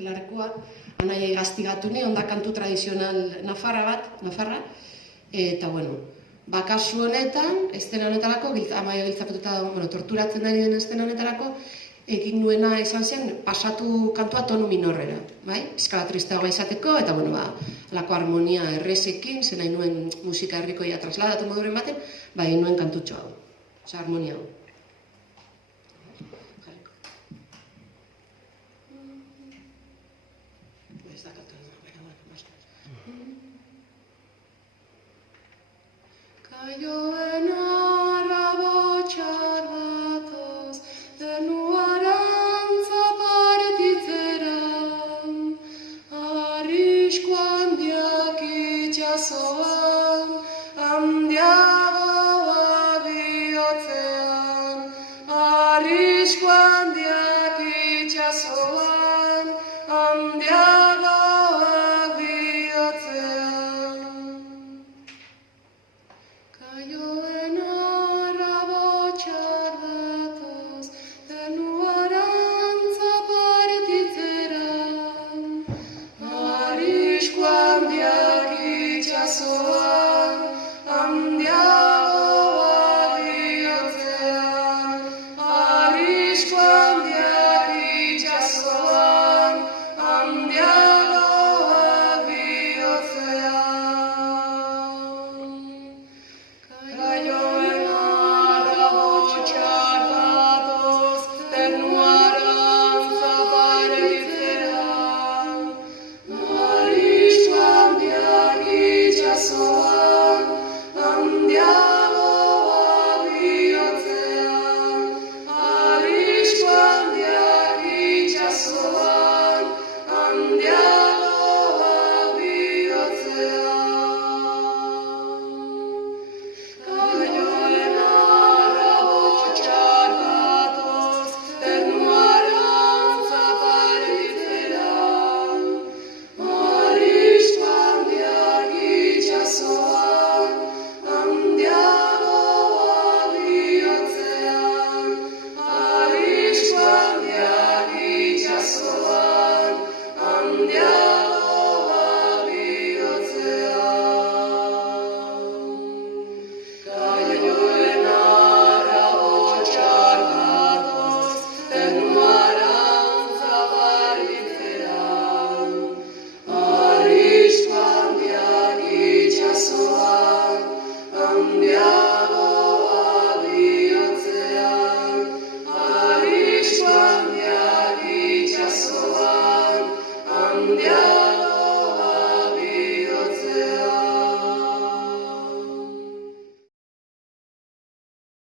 Klarkoa, anai gaztigatu ni, onda kantu tradizional nafarra, eta, bueno, kasu honetan, estena honetarako, Amaia giltzapetuta, torturatzen ari den estena honetarako, egin nuena izan zen, pasatu kantua tonu minorrera, bai? Eskala tristeagoa izateko, eta, bueno, lako harmonia errezekin, zen nahi nuen musika herrikoia trasladatu moduren baten, egin nuen kantutxo hau, harmonia hau.